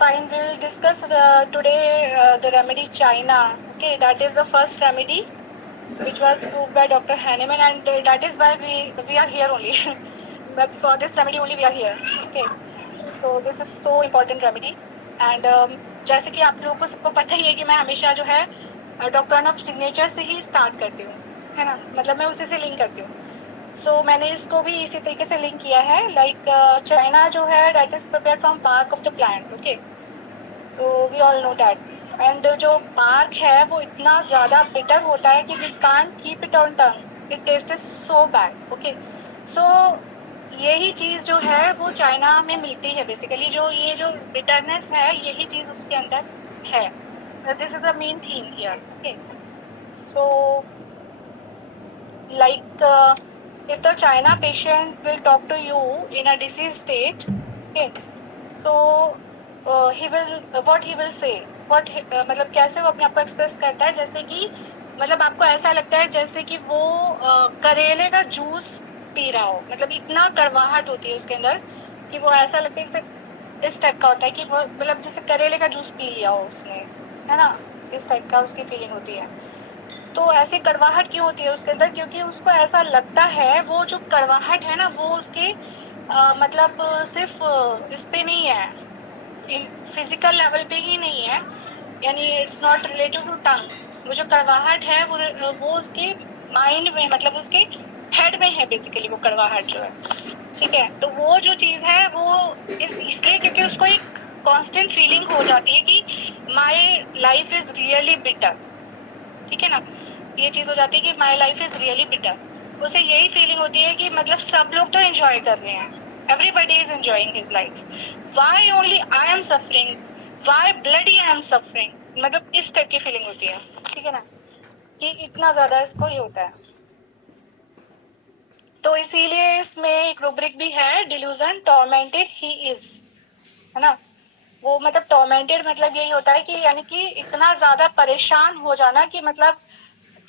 Fine, we will discuss today the remedy China. Okay, that is the first remedy which was proved by Dr. Hahnemann, and that is why we are here only. But for this remedy only we are here. Okay, so this is so important remedy. And जैसे कि आप लोगों को सबको पता ही है कि मैं हमेशा जो है डॉक्टर ऑफ सिग्नेचर से ही स्टार्ट करती हूँ, है ना, मतलब मैं उसी से लिंक करती हूँ. सो मैंने इसको भी इसी तरीके से लिंक किया है. लाइक चाइना जो है that is prepared from bark of the plant. Okay, तो we all know that. And जो बार्क है वो इतना ज्यादा बिटर होता है कि we can't keep it on tongue. It taste is so bad. Okay, so यही चीज जो है वो चाइना में मिलती है बेसिकली. जो ये जो बिटरनेस है यही चीज उसके अंदर है. This is the main theme here. Okay, so like if the China patient will talk to you in a disease state, okay, so what he will say, मतलब कैसे वो अपने आप को एक्सप्रेस करता है, जैसे कि मतलब आपको ऐसा लगता है जैसे कि वो करेले का जूस पी रहा हो. मतलब इतना कड़वाहट होती है उसके अंदर कि वो ऐसा लगता है इस टाइप का होता है कि वो मतलब जैसे करेले का जूस पी लिया हो उसने, है ना, इस टाइप का उसकी फीलिंग होती है. तो ऐसी कड़वाहट क्यों होती है उसके अंदर? क्योंकि उसको ऐसा लगता है वो जो कड़वाहट है ना वो उसके मतलब सिर्फ इस पे नहीं है, फिजिकल लेवल पे ही नहीं है, यानी it's not related to tongue. वो जो कड़वाहट है वो उसके माइंड में, मतलब उसके हेड में है बेसिकली वो कड़वाहट जो है. ठीक है, तो वो जो चीज है वो इसलिए क्योंकि उसको एक कांस्टेंट फीलिंग हो जाती है कि my life is really bitter. ठीक है ना, ये चीज हो जाती है कि my life is really bitter. उसे यही फीलिंग होती है कि मतलब सब लोग तो एंजॉय कर रहे हैं, everybody is enjoying his life, why only I am suffering, why bloody I am suffering. मतलब इस टाइप की फीलिंग होती है. ठीक है ना, कि इतना ज्यादा इसको ये होता है. तो इसीलिए इसमें एक रूब्रिक भी है, डिल्यूजन टॉर्मेंटेड ही इज, है ना. वो मतलब टॉर्मेंटेड मतलब यही होता है कि यानी कि इतना ज्यादा परेशान हो जाना कि मतलब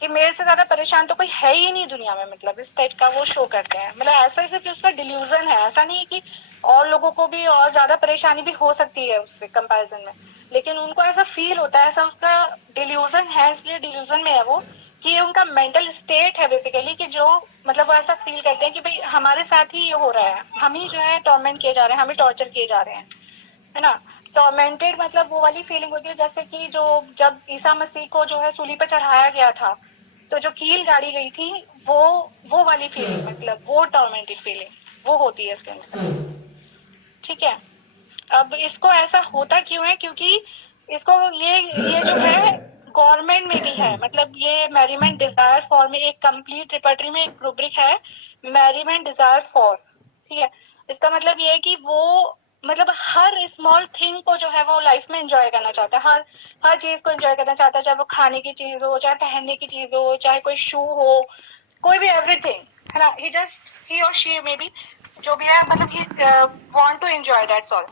कि मेरे से ज्यादा परेशान तो कोई है ही नहीं दुनिया में, मतलब इस टाइप का वो शो करते हैं. मतलब ऐसा सिर्फ उसका डिल्यूजन है, ऐसा नहीं है कि और लोगों को भी और ज्यादा परेशानी भी हो सकती है उससे कंपैरिजन में, लेकिन उनको ऐसा फील होता है, ऐसा उसका डिल्यूजन है, इसलिए डिल्यूजन में है वो, कि ये उनका मेंटल स्टेट है बेसिकली, कि जो मतलब वो ऐसा फील करते हैं कि भाई हमारे साथ ही ये हो रहा है, हम ही जो है टॉर्मेंट किए जा रहे हैं, हम ही टॉर्चर किए जा रहे हैं, है ना. टॉर्मेंटेड मतलब वो वाली फीलिंग होती है जैसे कि जो जब ईसा मसीह को जो है सूली पर चढ़ाया गया था तो जो कील गाड़ी गई थी वो वाली फीलिंग, मतलब वो टॉर्मेंटेड फीलिंग वो होती है इसके अंदर. ठीक है, अब इसको ऐसा होता क्यों है? क्योंकि इसको ये जो है गवर्नमेंट में भी है, मतलब ये मैरीमेंट डिजायर फॉर में एक कंप्लीट रिपर्टरी में एक रूब्रिक है, मैरीमेंट डिजायर फॉर. ठीक है, इसका मतलब ये है कि वो मतलब हर स्मॉल थिंग को जो है वो लाइफ में एंजॉय करना चाहता है, हर चीज को एंजॉय करना चाहता है, चाहे वो खाने की चीज हो, चाहे पहनने की चीज हो, चाहे कोई शू हो, कोई भी एवरीथिंग, है ना. ही और शी मे बी जो भी है, मतलब he want to enjoy, that's all,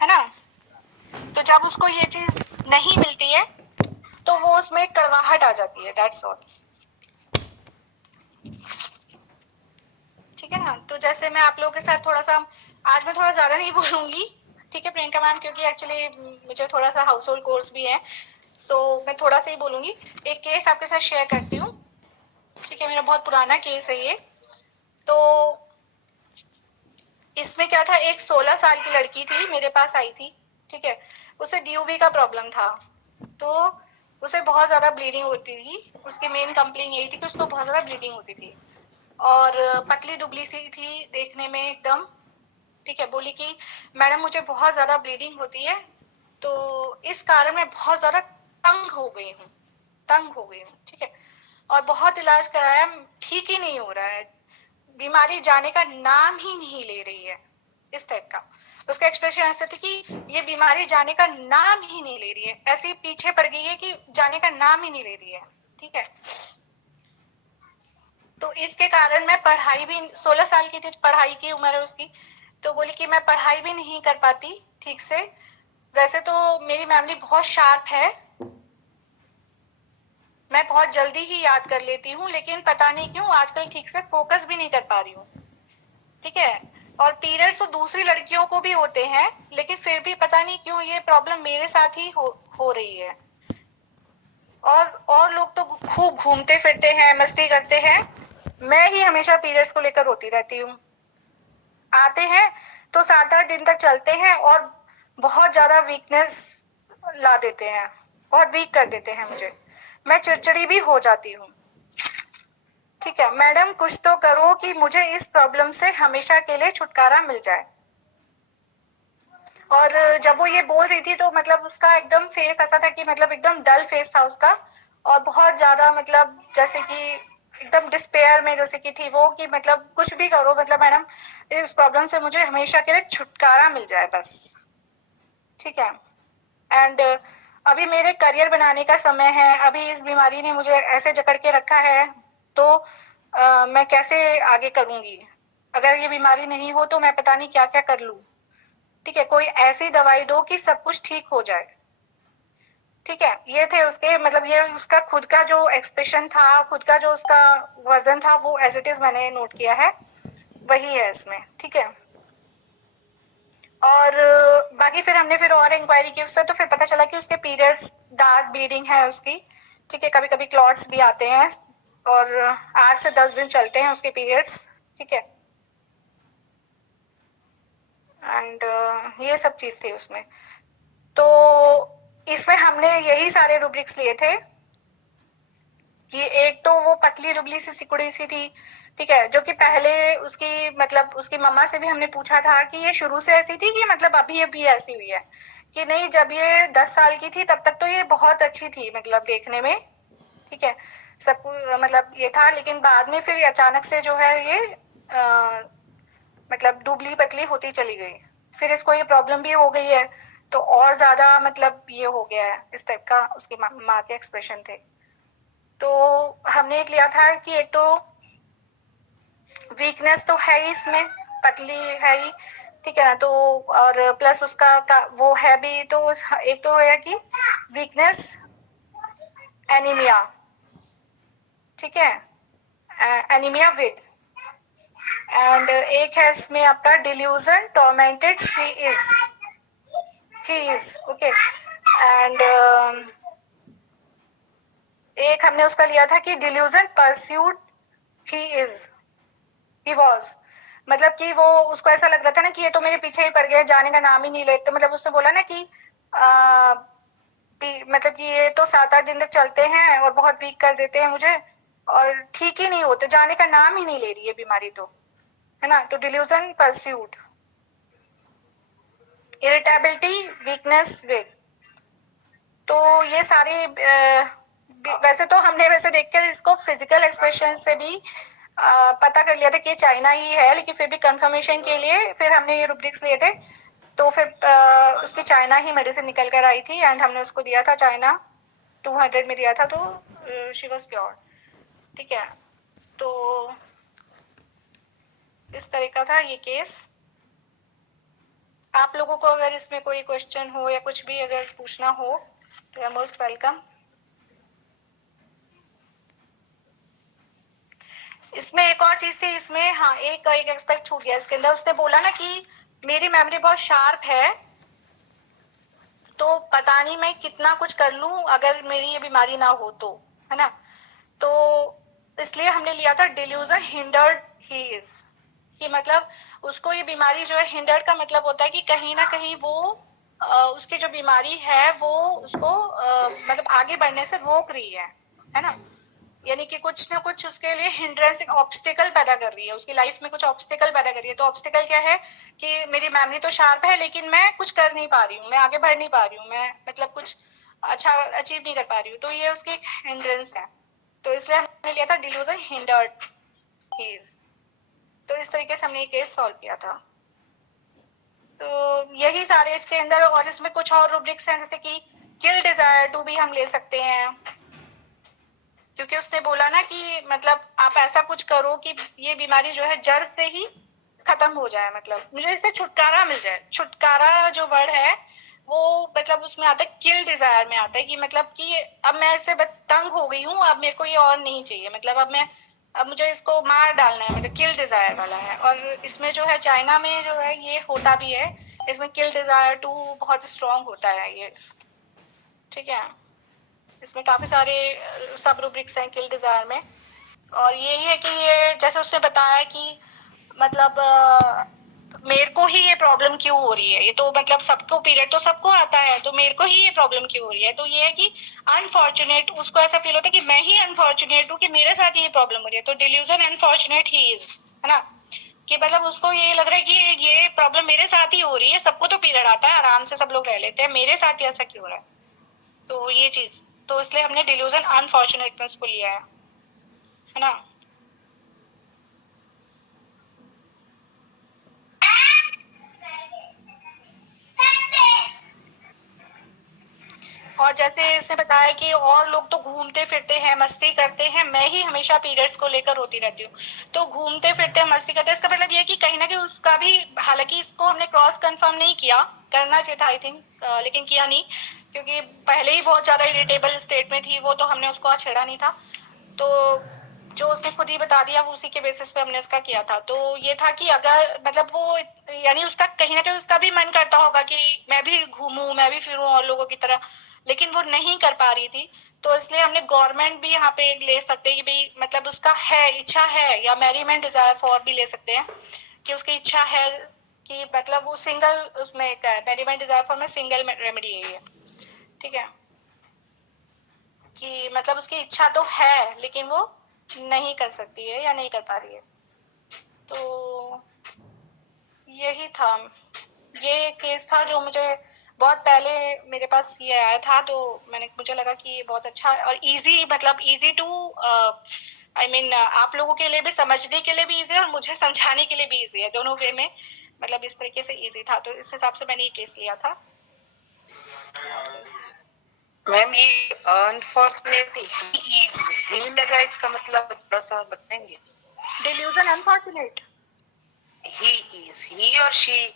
है ना. तो जब उसको ये चीज नहीं मिलती है तो वो उसमें कड़वाहट आ जाती है, दैट्स ऑल. ठीक है ना. तो जैसे मैं आप लोगों के साथ थोड़ा सा आज मैं थोड़ा ज्यादा नहीं बोलूंगी, ठीक है प्रियंका मैम, क्योंकि एक्चुअली मुझे थोड़ा सा हाउस होल्ड कोर्स भी है, सो मैं थोड़ा सा ही बोलूंगी. एक केस आपके साथ शेयर करती हूँ. ठीक है, मेरा बहुत पुराना केस है ये. तो इसमें क्या था, एक 16 साल की लड़की थी मेरे पास आई थी. ठीक है, उसे डीओबी का प्रॉब्लम था. तो उसे बहुत ज्यादा ब्लीडिंग होती थी. उसकी मेन कंप्लेन यही थी कि उसको बहुत ज्यादा ब्लीडिंग होती थी और पतली दुबली सी थी देखने में एकदम. ठीक है, बोली कि मैडम मुझे बहुत ज्यादा ब्लीडिंग होती है, तो इस कारण मैं बहुत ज्यादा तंग हो गई हूँ. ठीक है, और बहुत इलाज कराया, ठीक ही नहीं हो रहा है, बीमारी जाने का नाम ही नहीं ले रही है, इस टाइप का उसका एक्सप्रेशन ऐसा था कि ये बीमारी जाने का नाम ही नहीं ले रही है, ऐसे पीछे पड़ गई है कि जाने का नाम ही नहीं ले रही है. ठीक है, तो इसके कारण मैं पढ़ाई भी 16 साल की थी, पढ़ाई की उम्र है उसकी, तो बोली कि मैं पढ़ाई भी नहीं कर पाती ठीक से. वैसे तो मेरी मेमोरी बहुत शार्प है, मैं बहुत जल्दी ही याद कर लेती हूँ, लेकिन पता नहीं क्यों आजकल ठीक से फोकस भी नहीं कर पा रही हूँ. ठीक है, और पीरियड्स तो दूसरी लड़कियों को भी होते हैं, लेकिन फिर भी पता नहीं क्यों ये प्रॉब्लम मेरे साथ ही हो रही है। और लोग तो खूब घूमते फिरते हैं, मस्ती करते हैं, मैं ही हमेशा पीरियड्स को लेकर रोती रहती हूँ। आते हैं तो 7-8 दिन तक चलते हैं और बहुत ज्यादा वीकनेस ला देते हैं, बहुत वीक कर देते हैं मुझे, मैं चिड़चिड़ी भी हो जाती हूँ। ठीक है मैडम, कुछ तो करो कि मुझे इस प्रॉब्लम से हमेशा के लिए छुटकारा मिल जाए। और जब वो ये बोल रही थी तो मतलब उसका एकदम फेस ऐसा था कि मतलब एकदम डल फेस था उसका, और बहुत ज्यादा मतलब जैसे कि एकदम डिस्पेयर में जैसे कि थी वो, कि मतलब कुछ भी करो मतलब मैडम इस प्रॉब्लम से मुझे हमेशा के लिए छुटकारा मिल जाए बस। ठीक है। एंड अभी मेरे करियर बनाने का समय है, अभी इस बीमारी ने मुझे ऐसे जकड़ के रखा है, तो मैं कैसे आगे करूंगी? अगर ये बीमारी नहीं हो तो मैं पता नहीं क्या क्या कर लूं। ठीक है, कोई ऐसी दवाई दो कि सब कुछ ठीक हो जाए। ठीक है, ये थे उसके मतलब ये उसका खुद का जो एक्सप्रेशन था, खुद का जो उसका वजन था, वो एज इट इज मैंने नोट किया है, वही है इसमें। ठीक है। और बाकी फिर हमने फिर और इंक्वायरी की उससे, तो फिर पता चला कि उसके पीरियड्स डार्क ब्लीडिंग है उसकी। ठीक है, कभी कभी क्लॉट्स भी आते हैं और 8 से 10 दिन चलते हैं उसके पीरियड्स। ठीक है। एंड ये सब चीज थी उसमें। तो इसमें हमने यही सारे रूब्रिक्स लिए थे कि एक तो वो पतली दुबली सी सिकुड़ी सी थी। ठीक है, जो कि पहले उसकी मतलब उसकी मम्मा से भी हमने पूछा था कि ये शुरू से ऐसी थी कि मतलब अभी अभी ऐसी हुई है, कि नहीं जब ये 10 साल की थी तब तक तो ये बहुत अच्छी थी मतलब देखने में। ठीक है, सब मतलब ये था, लेकिन बाद में फिर अचानक से जो है ये मतलब दुबली पतली होती चली गई, फिर इसको ये प्रॉब्लम भी हो गई है, तो और ज्यादा मतलब ये हो गया है, इस टाइप का उसकी माँ के एक्सप्रेशन थे। तो हमने एक लिया था कि एक तो वीकनेस तो है ही इसमें, पतली है ही। ठीक है ना, तो और प्लस उसका वो है भी, तो एक तो है कि वीकनेस, एनीमिया। ठीक है, एनीमिया विद, एंड एक है इसमें आपका delusion tormented she is, he is okay. And एक हमने उसका लिया था कि delusion pursued he is, he was, मतलब कि वो उसको ऐसा लग रहा था ना कि ये तो मेरे पीछे ही पड़ गया, जाने का नाम ही नहीं लेते। मतलब उसने बोला ना कि मतलब कि ये तो 7-8 दिन तक चलते हैं और बहुत वीक कर देते हैं मुझे, और ठीक ही नहीं होते, जाने का नाम ही नहीं ले रही है बीमारी तो, है ना। तो delusion pursued, irritability, weakness with, तो ये सारे वैसे तो हमने वैसे देखकर इसको फिजिकल एक्सप्रेशन से भी पता कर लिया था कि चाइना ही है, लेकिन फिर भी कंफर्मेशन के लिए फिर हमने ये रूब्रिक्स लिए थे। तो फिर उसकी चाइना ही मेडिसिन निकल कर आई थी, एंड हमने उसको दिया था चाइना, 200 में दिया था, तो शी वॉज क्योर। ठीक है, तो इस तरह का था ये केस। आप लोगों को अगर इसमें कोई क्वेश्चन हो या कुछ भी अगर पूछना हो तो यू मोस्ट वेलकम। इसमें एक और चीज थी इसमें, हाँ एक एक्सपेक्ट छूट गया इसके अंदर। उसने बोला ना कि मेरी मेमोरी बहुत शार्प है, तो पता नहीं मैं कितना कुछ कर लूं अगर मेरी ये बीमारी ना हो तो, है ना। तो इसलिए हमने लिया था डिल्यूजन हिंडर्ड ही इज, कि मतलब उसको ये बीमारी जो है, हिंडर्ड का मतलब होता है कि कहीं ना कहीं वो उसकी जो बीमारी है वो उसको मतलब आगे बढ़ने से रोक रही है ना। यानी कि कुछ ना कुछ उसके लिए हिंड्रेंस, ऑब्स्टिकल पैदा कर रही है, उसकी लाइफ में कुछ ऑब्स्टिकल पैदा कर रही है। तो ऑब्स्टिकल क्या है कि मेरी मेमोरी तो शार्प है लेकिन मैं कुछ कर नहीं पा रही हूँ, मैं आगे बढ़ नहीं पा रही हूँ, मैं मतलब कुछ अच्छा अचीव नहीं कर पा रही हूँ, तो ये उसकी एक हिंड्रेंस है। तो इसलिए हमने लिया था डिल्यूजन हिंडर्ड केस। तो इस तरीके से हमने ये केस सॉल्व किया था। तो यही सारे इसके अंदर, और इसमें कुछ और रूब्रिक्स हैं जैसे कि किल डिजायर टू भी हम ले सकते हैं, क्योंकि उसने बोला ना कि मतलब आप ऐसा कुछ करो कि ये बीमारी जो है जड़ से ही खत्म हो जाए, मतलब मुझे इससे छुटकारा मिल जाए। छुटकारा जो वर्ड है वो मतलब उसमें आता है, किल डिजायर में आता है कि मतलब कि अब मैं इससे तंग हो गई हूँ, अब मेरे को ये और नहीं चाहिए, मतलब अब मैं अब मुझे इसको मार डालना है, मतलब किल डिजायर वाला है। और इसमें जो है चाइना में जो है ये होता भी है, इसमें किल डिजायर 2 बहुत स्ट्रॉन्ग होता है ये, ठीक है। इसमें काफी सारे सब रूब्रिक्स हैं किल डिजायर में। और यही है कि ये जैसे उसने बताया कि मतलब मेरे को ही ये प्रॉब्लम क्यों हो रही है, ये तो मतलब सबको पीरियड तो सबको आता है, तो मेरे को ही ये प्रॉब्लम क्यों हो रही है। तो ये है कि अनफॉर्चुनेट, उसको ऐसा फील होता है कि मैं ही अनफॉर्चुनेट हूँ कि मेरे साथ ये प्रॉब्लम हो रही है। तो डिल्यूजन अनफॉर्चुनेट ही इज, है ना, कि मतलब उसको ये लग रहा है कि ये प्रॉब्लम मेरे साथ ही हो रही है, सबको तो पीरियड आता है, आराम से सब लोग रह लेते हैं, मेरे साथ ही ऐसा क्यों हो रहा है। तो ये चीज, तो इसलिए हमने डिल्यूजन अनफॉर्चुनेटनेस को लिया है ना। और जैसे इसने बताया कि और लोग तो घूमते फिरते हैं, मस्ती करते हैं, मैं ही हमेशा पीरियड्स को लेकर रोती रहती हूँ। तो घूमते फिरते हैं, मस्ती करते हैं, इसका मतलब ये कि कहीं ना कहीं उसका भी, हालांकि इसको हमने क्रॉस कंफर्म नहीं किया, करना चाहिए था आई थिंक, लेकिन किया नहीं, क्योंकि पहले ही बहुत ज्यादा इरिटेबल स्टेट में थी वो, तो हमने उसको छेड़ा नहीं था। तो जो उसने खुद ही बता दिया, वो उसी के बेसिस पे हमने उसका किया था। तो ये था कि अगर मतलब वो, यानी उसका कहीं ना कहीं उसका भी मन करता होगा कि मैं भी घूमूं, मैं भी फिरूं और लोगों की तरह, लेकिन वो नहीं कर पा रही थी। तो इसलिए हमने गवर्नमेंट भी यहाँ पे ले सकते हैं कि भाई मतलब उसका है, इच्छा है, या मैरीमेंट डिजायर फॉर भी ले सकते हैं कि उसकी इच्छा है कि मतलब वो सिंगल, उसमें मैरीमेंट डिजायर फॉर में सिंगल रेमेडी है ये, ठीक है, कि मतलब उसकी इच्छा तो है लेकिन वो नहीं कर सकती है या नहीं कर पा रही है। तो यही था, ये केस था जो मुझे बहुत पहले मेरे पास ये आया था, तो मुझे लगा कि ये बहुत अच्छा और इजी, मतलब इजी टू आई मीन आप लोगों के लिए भी, समझने के लिए भी इजी है और मुझे समझाने के लिए भी इजी है, दोनों वे में मतलब इस तरीके से इजी था। तो इस हिसाब से मैंने ये केस लिया था। मैम ये अनफॉर्चुनेटली ही लगा, इसका मतलब थोड़ा सा बताएंगे। डिल्यूजन अनफॉर्चुनेट, ही और शी,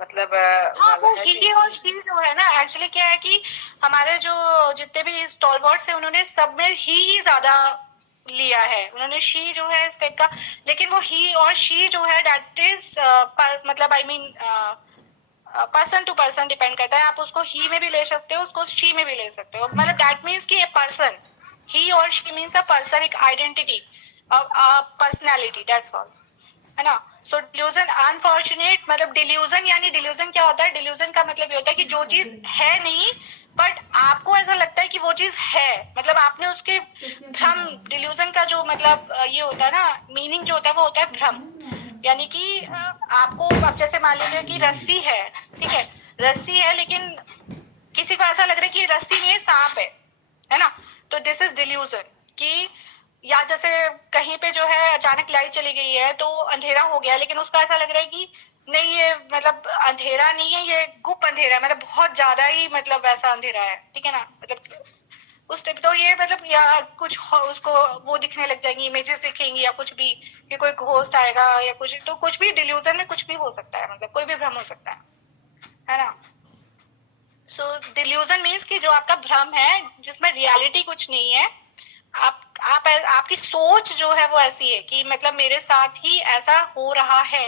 मतलब हाँ वो ही और शी जो है ना, एक्चुअली क्या है कि हमारे जो जितने भी स्टॉलवर्ड्स है उन्होंने सब में ही ज्यादा लिया है, उन्होंने शी जो है इस टाइप का, लेकिन वो ही और शी जो है दैट इज मतलब I mean person to person depend करता है। आप उसको ही में भी ले सकते हो, उसको शी में भी ले सकते हो, मतलब दैट मीन्स कि ए पर्सन, ही और शी मीन्स अ पर्सन, एक आइडेंटिटी, पर्सनैलिटी, दैट्स ऑल, है ना। सो डिल्यूजन अनफॉर्चुनेट, मतलब डिल्यूजन, यानी डिल्यूजन क्या होता है, डिल्यूजन का मतलब ये होता है कि जो चीज है नहीं बट आपको ऐसा लगता है कि वो चीज है, मतलब आपने उसके भ्रम, डिल्यूजन का जो मतलब ये होता है ना, मीनिंग जो होता है वो होता है भ्रम। यानी कि आपको, अब जैसे मान लीजिए कि रस्सी है, ठीक है, रस्सी है, लेकिन किसी को ऐसा लग रहा है कि रस्सी नहीं है, सांप है ना, तो दिस इज डिल्यूजन। कि या जैसे कहीं पे जो है अचानक लाइट चली गई है तो अंधेरा हो गया, लेकिन उसको ऐसा लग रहा है कि नहीं ये मतलब अंधेरा नहीं है, ये गुप्त अंधेरा है, मतलब बहुत ज्यादा ही मतलब वैसा अंधेरा है, ठीक है ना, मतलब उस टाइप। तो ये मतलब या कुछ उसको वो दिखने लग जाएंगी, इमेजेस दिखेंगी या कुछ भी, कि कोई घोस्ट आएगा या कुछ, तो कुछ भी डिल्यूजन में कुछ भी हो सकता है, मतलब कोई भी भ्रम हो सकता है ना। सो डिल्यूजन मीन्स कि जो आपका भ्रम है जिसमें रियलिटी कुछ नहीं है, आप आपकी सोच जो है वो ऐसी है कि मतलब मेरे साथ ही ऐसा हो रहा है,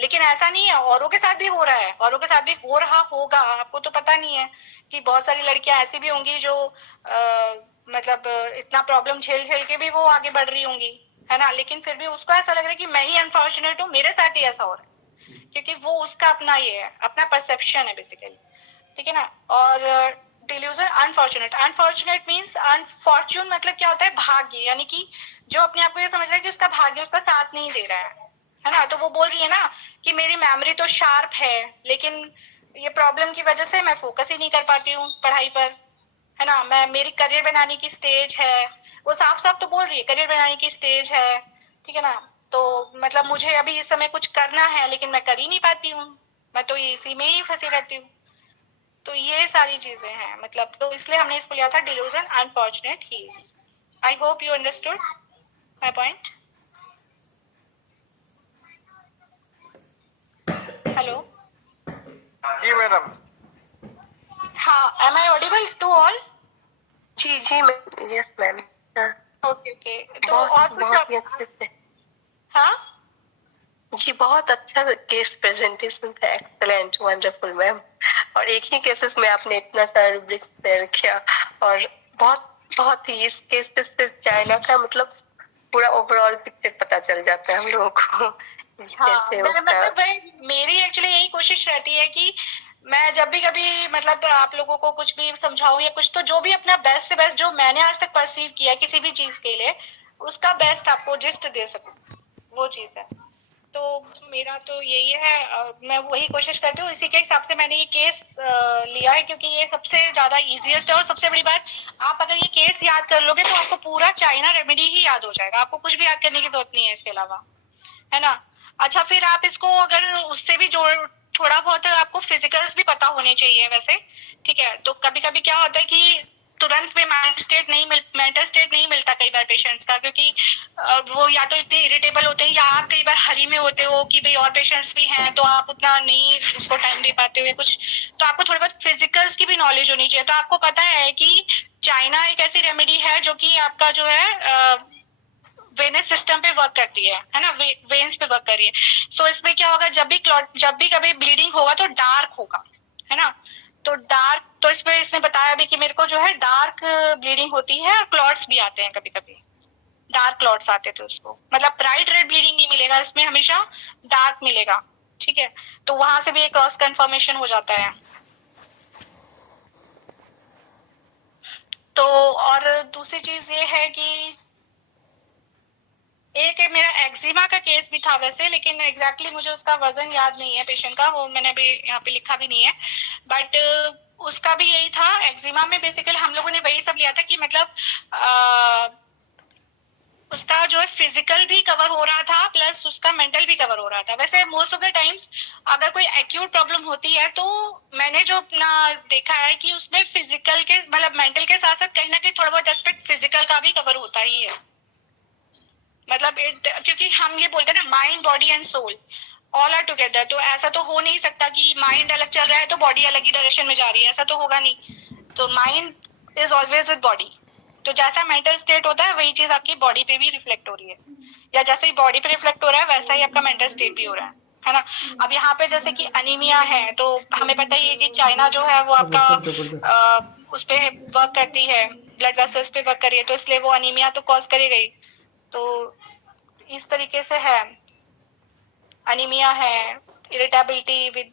लेकिन ऐसा नहीं है, औरों के साथ भी हो रहा है, औरों के साथ भी हो रहा होगा, आपको तो पता नहीं है कि बहुत सारी लड़कियां ऐसी भी होंगी जो मतलब इतना प्रॉब्लम झेल झेल के भी वो आगे बढ़ रही होंगी, है ना, लेकिन फिर भी उसको ऐसा लग रहा है कि मैं ही अनफॉर्चुनेट हूँ, मेरे साथ ही ऐसा हो रहा है, क्योंकि वो उसका अपना ये है, अपना परसेप्शन है बेसिकली, ठीक है ना। और डिल्यूजन अनफॉर्चुनेट, अनफॉर्चुनेट मीन्स अनफॉर्चून, मतलब क्या होता है, भाग्य, यानी कि जो अपने आप को ये समझ रहा है कि उसका भाग्य उसका साथ नहीं दे रहा है ना। तो वो बोल रही है ना कि मेरी मेमोरी तो शार्प है, लेकिन ये प्रॉब्लम की वजह से मैं फोकस ही नहीं कर पाती हूँ पढ़ाई पर, है ना, मैं मेरी करियर बनाने की स्टेज है, वो साफ साफ तो बोल रही है करियर बनाने की स्टेज है, ठीक है ना। तो मतलब मुझे अभी इस समय कुछ करना है लेकिन मैं कर ही नहीं पाती हूँ, मैं तो इसी में ही फंसी रहती हूँ। तो ये सारी चीजें हैं, मतलब तो इसलिए हमने इसको लिया था dilution unfortunate he's. I hope you understood my point. Hello, जी मैडम। हाँ, am I audible to all? जी जी ma'am, yes ma'am. Okay okay, तो बहुत और कुछ बहुत आप? ही अच्छे से। हाँ जी बहुत अच्छा केस प्रेजेंटेशन था, एक्सेलेंट वंडरफुल मैम। और एक ही केसेस में आपने इतना सारा रूब्रिक शेयर किया, और बहुत बहुत ही इस केसेस से चाइना का मतलब पूरा ओवरऑल पिक्चर पता चल जाता है हम लोगों को। हाँ, जैसे उसका मतलब वही मेरी एक्चुअली यही कोशिश रहती है कि मैं जब भी कभी मतलब आप लोगों को कुछ भी समझाऊं या कुछ, तो जो भी अपना बेस्ट से बेस्ट जो मैंने आज तक परसीव किया है किसी भी चीज के लिए, उसका बेस्ट आपको जिस्ट दे सकूं, वो चीज है। तो मेरा तो यही है, मैं वही कोशिश करती हूँ, इसी के हिसाब से मैंने ये केस लिया है, क्योंकि ये सबसे ज्यादा इजीएस्ट है। और सबसे बड़ी बात, आप अगर ये केस याद कर लोगे तो आपको पूरा चाइना रेमेडी ही याद हो जाएगा, आपको कुछ भी याद करने की जरूरत नहीं है इसके अलावा, है ना। अच्छा, फिर आप इसको अगर उससे भी जोड़, थोड़ा बहुत आपको फिजिकल्स भी पता होने चाहिए वैसे, ठीक है। तो कभी कभी क्या होता है कि तुरंत में मेंटल स्टेट नहीं मिलता कई बार पेशेंट्स का, क्योंकि वो या तो इतने इरिटेबल होते हैं, या आप कई बार हरी में होते हो कि भाई और पेशेंट्स भी हैं, तो आप उतना नहीं उसको टाइम दे पाते हो या कुछ। तो आपको थोड़ी बहुत फिजिकल्स की भी नॉलेज होनी चाहिए। तो आपको पता है कि चाइना एक ऐसी रेमेडी है जो कि आपका जो है वेनस सिस्टम पे वर्क करती है ना, वेन्स पे वर्क कर रही है। सो इसमें क्या होगा, जब भी कभी ब्लीडिंग होगा तो डार्क होगा, है ना। तो डार्क, तो इसमें इसने बताया भी कि मेरे को जो है डार्क ब्लीडिंग होती है, और क्लॉट्स भी आते हैं कभी कभी, डार्क क्लॉट्स आते थे उसको, मतलब ब्राइट रेड ब्लीडिंग नहीं मिलेगा इसमें, हमेशा डार्क मिलेगा, ठीक है। तो वहां से भी एक क्रॉस कंफर्मेशन हो जाता है। तो और दूसरी चीज ये है कि एक है मेरा एक्जिमा का केस भी था वैसे, लेकिन एग्जैक्टली मुझे उसका वजन याद नहीं है पेशेंट का, वो मैंने अभी यहाँ पे लिखा भी नहीं है। बट उसका भी यही था, एक्जिमा में बेसिकली हम लोगों ने वही सब लिया था कि मतलब उसका जो है फिजिकल भी कवर हो रहा था, प्लस उसका मेंटल भी कवर हो रहा था। वैसे मोस्ट ऑफ द टाइम्स अगर कोई एक्यूट प्रॉब्लम होती है, तो मैंने जो अपना देखा है कि उसमें फिजिकल के मतलब मेंटल के साथ साथ कहीं ना कहीं थोड़ा बहुत एस्पेक्ट फिजिकल का भी कवर होता ही है। मतलब क्योंकि हम ये बोलते हैं ना, mind body and soul all are together. तो ऐसा तो हो नहीं सकता कि माइंड अलग चल रहा है तो बॉडी अलग ही डायरेक्शन में जा रही है, ऐसा तो होगा नहीं। तो mind is always with body. तो जैसा मेंटल स्टेट होता है वही चीज आपकी बॉडी पे भी रिफ्लेक्ट हो रही है, या जैसे ही बॉडी पे रिफ्लेक्ट हो रहा है वैसा ही आपका मेंटल स्टेट भी हो रहा है ना। अब यहाँ पे जैसे कि अनीमिया है, तो हमें पता ही है कि चाइना जो है वो आपका उस पे वर्क करती है, ब्लड वेसल्स पे वर्क कर रही है, तो इसलिए वो अनीमिया तो कॉज करेगा ही। तो इस तरीके से है, अनीमिया है, इरिटेबिलिटी विद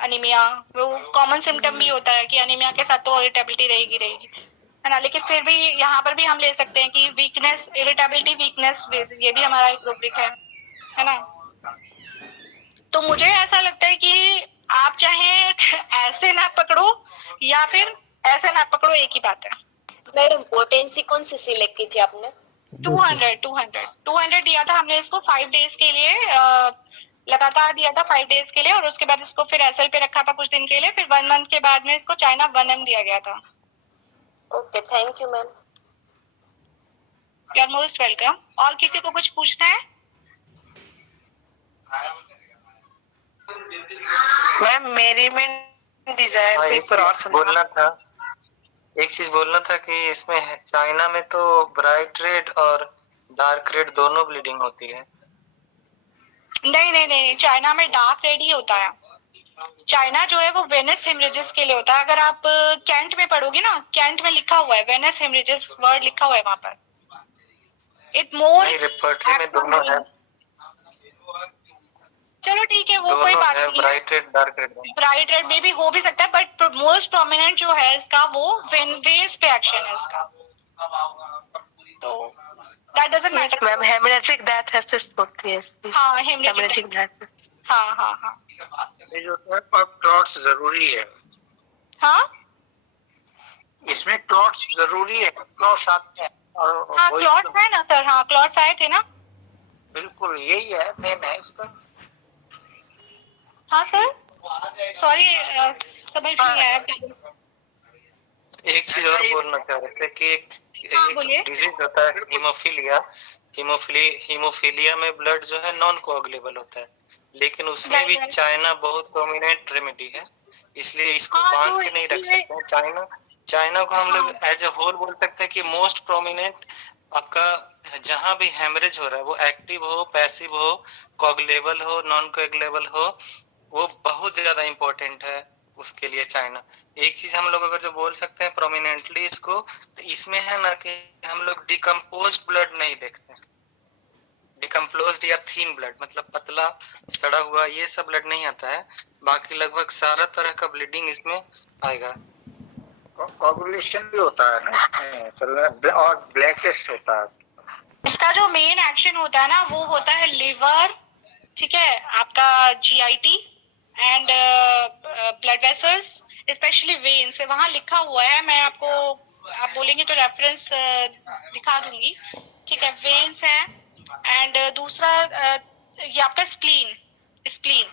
अनीमिया, वो कॉमन सिम्टम भी होता है कि अनीमिया के साथ तो इरिटेबिलिटी रहेगी रहेगी, है ना। लेकिन फिर भी यहाँ पर भी हम ले सकते हैं कि वीकनेस, इरिटेबिलिटी वीकनेस विद, ये भी हमारा एक रूब्रिक है ना। तो मुझे ऐसा लगता है कि आप चाहे ऐसे ना पकड़ो या फिर ऐसे ना पकड़ो, एक ही बात है। मैडम पोटेंसी कौन सी सिलेक्ट की थी आपने? 200 दिया था हमने इसको 5 डेज के लिए, लगातार दिया था 5 डेज के लिए, और उसके बाद इसको फिर एसएल पे रखा था कुछ दिन के लिए, फिर 1 मंथ के बाद में इसको चाइना 1M दिया गया था। Okay, thank you ma'am. You are most welcome. और किसी को कुछ पूछना है? मैम मेरी में डिजायर हाँ, थी एक पर और चीज बोलना था, एक चीज बोलना था कि इसमें चाइना में तो ब्राइट रेड और डार्क रेड दोनों ब्लीडिंग होती है। नहीं नहीं नहीं, चाइना में डार्क रेड ही होता है। चाइना जो है वो वेनस हेमरेजेस के लिए होता है। अगर आप कैंट में पढ़ोगे ना, कैंट में लिखा हुआ है वेनस हेमरेजेस, वर्ड लिखा हुआ है वहां पर। इट मोर नहीं, रेपर्टरी में दोनों है, चलो ठीक है, वो कोई दोनों बात है, नहीं है। Bright red dark red. Bright red में भी हो भी सकता है, बट मोस्ट प्रोमिनेंट जो है इसका वो वेन्स पे एक्शन है इसका। तो that doesn't matter ma'am haemorrhagic diathesis होती है इसकी। हाँ, हेमरेजिक, हेमरेजिक डायथेसिस। हाँ हाँ हाँ ये जो है क्लॉट्स जरूरी है, हाँ इसमें क्लॉट्स जरूरी है, क्लॉट्स आते हैं और हाँ, वही क्लॉट्स है ना सर, हाँ क्लॉट्स आए थे ना। बिल्कुल यही है, मेन है इसका। हाँ सर, सॉरी समझ नहीं आया। एक चीज और बोलना चाह रहे थे कि हाँ, बोलिए। एक डिजीज होता है हीमोफीलिया। हीमोफीलिया में ब्लड जो है नॉन कोअगुलेबल होता है, लेकिन उसमें भी Right, right. चाइना बहुत प्रोमिनेंट रेमेडी है, इसलिए इसको हाँ, बांध तो के नहीं रख इसलिए- सकते हैं। चाइना को हम लोग एज ए होल बोल सकते हैं कि मोस्ट प्रोमिनेंट आपका जहां भी हेमरेज हो रहा है, वो एक्टिव हो, पैसिव हो, कोगुलेबल हो, नॉन कोगुलेबल हो, वो बहुत ज्यादा इम्पोर्टेंट है उसके लिए चाइना। एक चीज हम लोग अगर जो बोल सकते हैं प्रोमिनेंटली इसको, तो इसमें है ना कि हम लोग डिकम्पोज ब्लड नहीं देखते। डिकम्पोज या थीन ब्लड मतलब पतला सड़ा हुआ, ये सब ब्लड नहीं आता है। बाकी लगभग सारा तरह का ब्लीडिंग इसमें आएगा। कोगुलेशन भी होता है ना इसमें, और ब्लैकिश होता है। इसका जो मेन एक्शन होता है ना वो होता है लिवर, ठीक है, आपका GIT and blood vessels, specially veins. वहां लिखा हुआ है, मैं आपको, आप बोलेंगे तो रेफरेंस दिखा दूंगी, ठीक है। वेन्स है एंड दूसरा ये आपका स्प्लीन, स्प्लीन,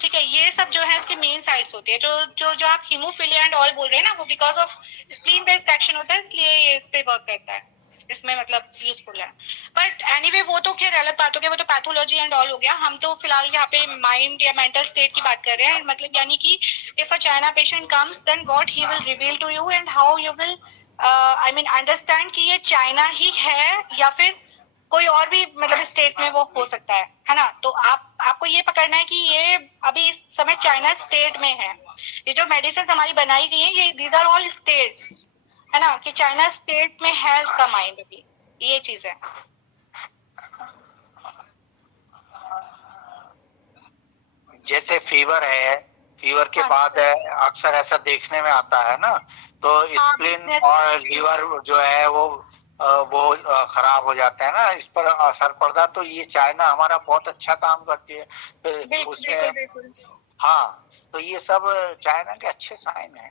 ठीक है। ये सब जो है इसकी मेन साइट्स होती है। जो आप हीमोफिलिया एंड ऑल बोल रहे हैं ना, वो because of spleen based action होता है, इसलिए ये इस पे वर्क करता है, इसमें मतलब यूजफुल है। बट एनीवे वो तो खैर अलग बात हो गया, वो तो पैथोलॉजी एंड ऑल हो गया। हम तो फिलहाल यहाँ पे माइंड या मेंटल स्टेट की बात कर रहे हैं। मतलब यानी कि if a China patient comes then what he will reveal to you and how you will I mean understand कि ये चाइना ही है या फिर कोई और भी मतलब स्टेट में वो हो सकता है ना। तो आपको ये पकड़ना है कि ये अभी इस समय चाइना स्टेट में है। ये जो मेडिसिन हमारी बनाई गई है, ये दीज आर ऑल स्टेट्स, है ना, कि चाइना स्टेट में है उसका माइंड अभी, ये चीज है। जैसे फीवर है, फीवर के बाद अक्सर ऐसा देखने में आता है ना, तो स्प्लीन और लीवर जो है वो खराब हो जाते हैं ना, इस पर असर पड़ता। तो ये चाइना हमारा बहुत अच्छा काम करती है, तो उसमें हाँ, तो ये सब चाइना के अच्छे साइन है।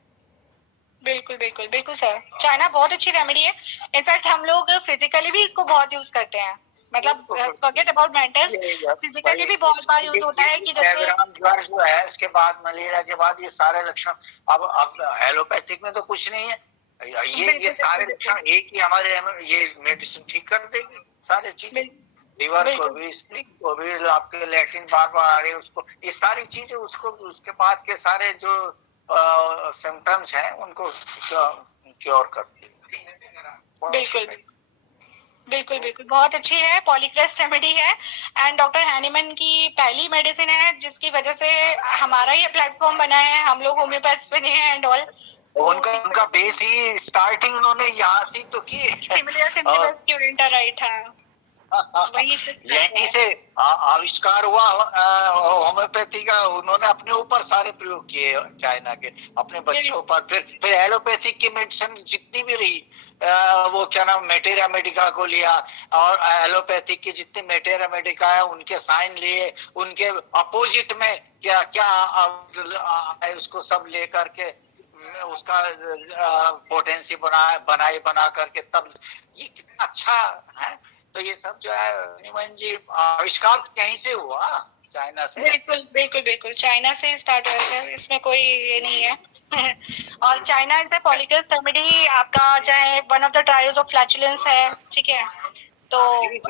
बिल्कुल बिल्कुल बिल्कुल सर, चाइना बहुत अच्छी रेमेडी है। इनफैक्ट हम लोग फिजिकली भी इसको बहुत यूज करते हैं, मतलब फॉरगेट अबाउट मेंटल्स, फिजिकली भी बहुत बार यूज होता है कि जैसे ज्वर जो है, इसके बाद मलेरिया के बाद ये सारे लक्षण, अब एलोपैथिक में तो कुछ नहीं है, ये सारे लक्षण एक ही हमारे ये मेडिसिन ठीक कर देगी सारे चीज। लीवर को भी, स्प्लीन को भी, आपके लैट्रिन बार बार आ रही है उसको, ये सारी चीजें उसको, उसके बाद के सारे जो सिम्टम्स हैं उनको क्योर करती है। बिल्कुल बिल्कुल बिल्कुल, बहुत अच्छी है, पॉलीक्रेस्ट रेमेडी है एंड डॉक्टर हैनीमैन की पहली मेडिसिन है जिसकी वजह से हमारा ये प्लेटफॉर्म बना है। हम लोग होम्योपैथ बने हैं एंड ऑल। उनका बेस ही स्टार्टिंग उन्होंने यहाँ से तो की, स्टिमुलस इम्यूनस क्यूरेंटा, राइट, हाँ, वही यहीं से आविष्कार हुआ होम्योपैथी का। उन्होंने अपने ऊपर सारे प्रयोग किए चाइना के, अपने बच्चों पर। फिर एलोपैथिक की मेडिसिन जितनी भी रही, वो क्या नाम, मेटेरिया मेडिका को लिया, और एलोपैथिक की जितनी मेटेरिया मेडिका है उनके साइन लिए, उनके अपोजिट में क्या क्या उसको सब लेकर के उसका पोटेंसी बना करके, तब ये कितना अच्छा है। तो ये सब जो है हनीमैन जी आविष्कार कहीं से हुआ, चाइना से। बिल्कुल बिल्कुल बिल्कुल, चाइना से स्टार्ट हुआ है, इसमें कोई ये नहीं है। और China is a polycrest remedy, आपका चाहे one of the trials of flatulence है, ठीक है, तो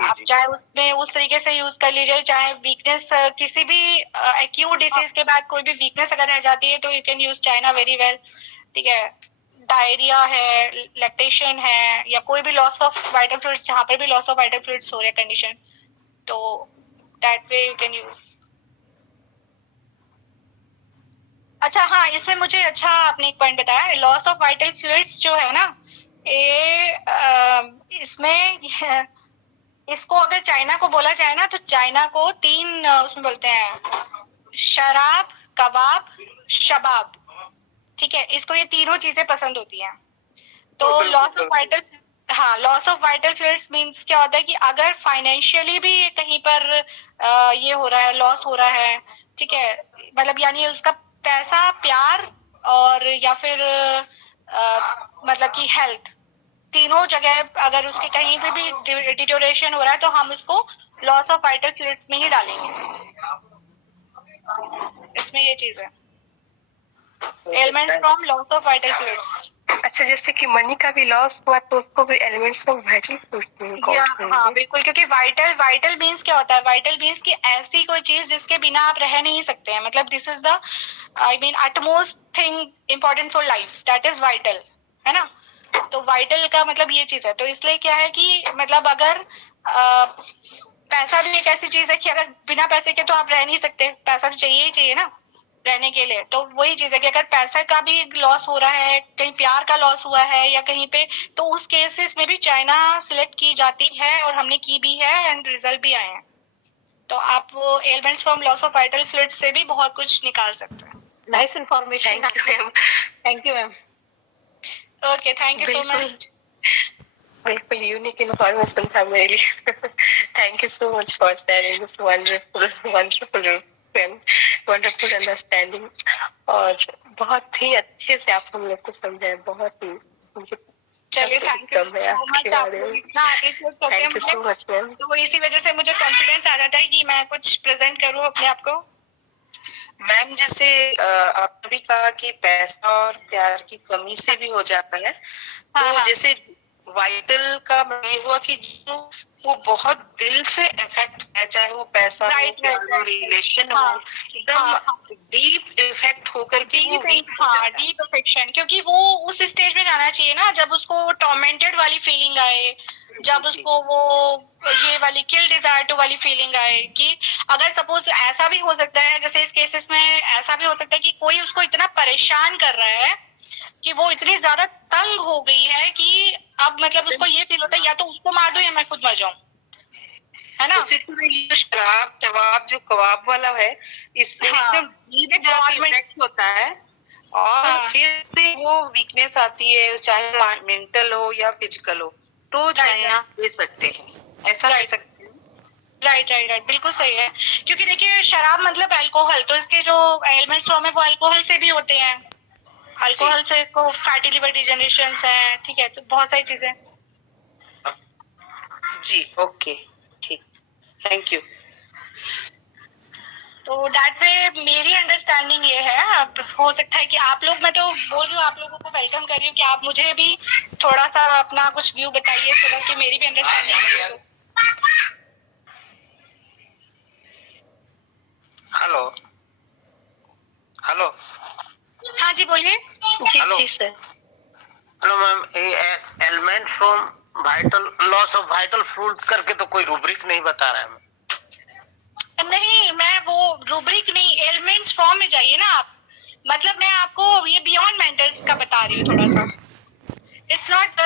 आप चाहे उसमें उस तरीके से यूज कर लीजिए। चाहे वीकनेस, किसी भी एक्यूट डिसीज के बाद कोई भी वीकनेस अगर रह जाती है तो you can use China very well, ठीक है। डायरिया है, लैक्टेशन है, या कोई भी लॉस ऑफ वाइटल फ्लूइड्स, जहाँ पर भी लॉस ऑफ वाइटल फ्लूइड्स हो रहे कंडीशन, तो that way you can use. अच्छा हाँ, इसमें मुझे अच्छा आपने एक पॉइंट बताया, लॉस ऑफ वाइटल फ्लूइड्स जो है ना, ये इसमें इसको अगर चाइना को बोला जाए ना, तो चाइना को 3 उसमें बोलते हैं, शराब, कबाब, शबाब, ठीक है। इसको ये तीनों चीजें पसंद होती हैं। तो लॉस ऑफ वाइटल, हाँ, loss of vital fluids means क्या होता है कि अगर फाइनेंशियली भी कहीं पर ये हो रहा है, लॉस हो रहा है, ठीक है, मतलब यानी उसका पैसा, प्यार और या फिर मतलब कि हेल्थ, तीनों जगह अगर उसके कहीं पे भी डिटोरेशन हो रहा है तो हम उसको लॉस ऑफ वाइटल फ्लूइड्स में ही डालेंगे। इसमें ये चीज है, elements from loss of vital fluids. अच्छा, जैसे कि मनी का भी लॉस हुआ तो उसको भी एलिमेंट्स ऑफ वाइटल फ्लूइड्स। हाँ बिल्कुल, क्योंकि वाइटल मींस क्या होता है, वाइटल मींस कि ऐसी कोई चीज जिसके बिना आप रह नहीं सकते हैं। मतलब this is the I mean utmost thing important for life, that is vital, है ना। तो वाइटल का मतलब ये चीज है। तो इसलिए क्या है कि मतलब अगर पैसा भी एक ऐसी चीज है कि अगर बिना पैसे के तो आप रह नहीं सकते, पैसा तो चाहिए ही चाहिए ना रहने के लिए। तो वही चीज है कि अगर पैसे का भी लॉस हो रहा है, कहीं प्यार का लॉस हुआ है या कहीं पे, तो उस केसेस में भी चाइना सिलेक्ट की जाती है और हमने की भी है एंड रिजल्ट भी आए हैं। तो आप वो elements from loss of vital fluids से भी बहुत कुछ निकाल सकते हैं। Nice information. Thank you ma'am. Okay, thank you so much. बिल्कुल यूनिक इन्फॉर्मेशन था मेरे लिए। Thank you so much for sharing this wonderful understanding. और बहुत ही अच्छे से आप हम लोग को समझाए, बहुत ही मुझे चलिए, थैंक यू सो मच। आप लोग इतना अप्रिशिएट करते हैं थैंक यू सो मच मुझे, मैम। तो इसी वजह से मुझे कॉन्फिडेंस आ जाता है कि मैं कुछ प्रेजेंट करूं अपने आप को। मैम जैसे आपने भी कहा कि पैसा और प्यार की कमी से भी हो जाता है, हाँ, तो हाँ। जैसे वाइटल का ये हुआ कि जो वो बहुत दिल से इफेक्ट है, चाहे वो पैसा हो, प्यार हो, रिलेशन हो, एकदम डीप इफेक्ट होकर के वो weak हो जाता है। डीप अफेक्शन, क्योंकि वो उस स्टेज में जाना चाहिए ना जब उसको टॉर्मेंटेड वाली फीलिंग आए, जब उसको वो ये वाली किल डिजायर टू वाली फीलिंग आए। कि अगर सपोज ऐसा भी हो सकता है, जैसे इस केसेस में ऐसा भी हो सकता है कि कोई उसको इतना परेशान कर रहा है कि वो इतनी ज्यादा तंग हो गई है कि अब मतलब उसको ये फील होता है या तो उसको मार दो या मैं खुद मर जाऊं, है ना। ये शराब जवाब जो कबाब वाला है, इसमें एकदम डीप इफेक्ट होता है और फिर से वो वीकनेस आती है, चाहे मेंटल हो या फिजिकल हो, तो चाइना दे सकते हैं, ऐसा कह सकते हैं। राइट, बिल्कुल सही है। क्योंकि देखिए शराब मतलब अल्कोहल, तो इसके जो एलिमेंट्स फॉर्म है वो अल्कोहल से भी होते हैं। अल्कोहल से इसको फैटी लिवर डिजेनरेशन है, ठीक है, तो बहुत सारी चीजें। जी ओके, ठीक, थैंक यू। तो दैट वे मेरी अंडरस्टैंडिंग ये है। अब हो सकता है कि आप लोग, मैं तो बोल रही हूँ आप लोगों को वेलकम कर रही हूँ कि आप मुझे भी थोड़ा सा अपना कुछ व्यू बताइए, सो कि मेरी भी अंडरस्टैंडिंग। हेलो हेलो हाँ जी, बोलिए। Hello hello ma'am, element from vital loss of vital fluid करके तो कोई रूब्रिक नहीं बता रहा है। नहीं, मैं वो रूब्रिक नहीं, एलिमेंट्स फॉर्म में जाइए ना आप। मतलब मैं आपको ये बियॉन्ड मेंटल्स का बता रही हूँ थोड़ा सा। It's not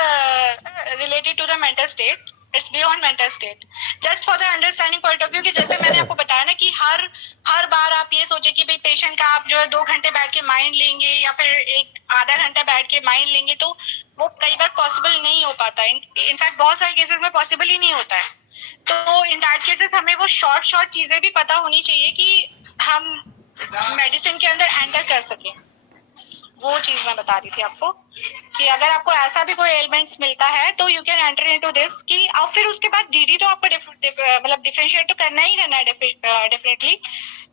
related to the mental state, it's beyond mental state. Just for the understanding point of view कि जैसे मैंने आपको बताया ना कि हर बार आप ये सोचे कि भाई पेशेंट का आप जो है 2 घंटे बैठ के माइंड लेंगे या फिर एक आधा घंटा बैठ के माइंड लेंगे, तो वो कई बार पॉसिबल नहीं हो पाता। इनफैक्ट बहुत सारे केसेस में पॉसिबल ही नहीं होता है। तो इन दैट केसेस हमें वो शॉर्ट चीजें भी पता होनी चाहिए कि हम मेडिसिन के अंदर एंटर कर सकें। वो चीज मैं बता रही थी आपको कि अगर आपको ऐसा भी कोई एलिमेंट्स मिलता है तो you can enter into this कि, और फिर उसके बाद डीडी तो आपको मतलब डिफरेंशिएट तो करना ही करना है डेफिनेटली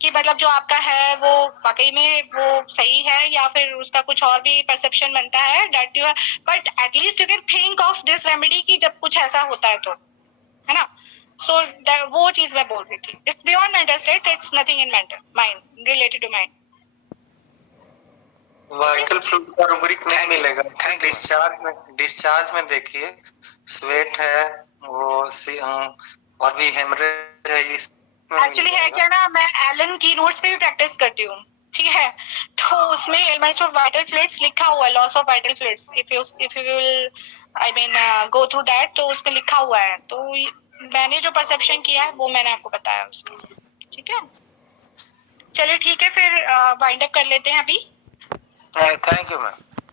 कि मतलब जो आपका है वो वाकई में वो सही है या फिर उसका कुछ और भी परसेप्शन बनता है that you, but at least you can think of this remedy कि जब कुछ ऐसा होता है तो, है ना। सो वो चीज मैं बोल रही थी। It's beyond mental state, it's nothing in mental mind, related to mind. Vital fluid का रूब्रिक नहीं मिलेगा। डिस्चार्ज में देखिए स्वेट है, वो और भी हेमरेज है। एक्चुअली है क्या ना, मैं एलन की नोट्स पे भी प्रैक्टिस करती हूँ, ठीक है। तो उसमें एलिमेंट्स ऑफ वाइटल फ्लूइड्स लिखा हुआ है, loss of vital fluids. If you will I mean go through that, तो उसमें लिखा हुआ है। तो मैंने जो परसेप्शन किया है वो मैंने आपको बताया उसका, ठीक है। चलिए ठीक है, फिर वाइंड अप कर लेते हैं अभी। Thank you ma'am.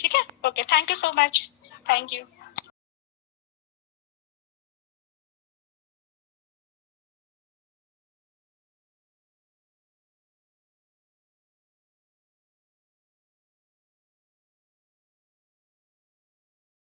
ठीक है, okay, thank you so much, thank you.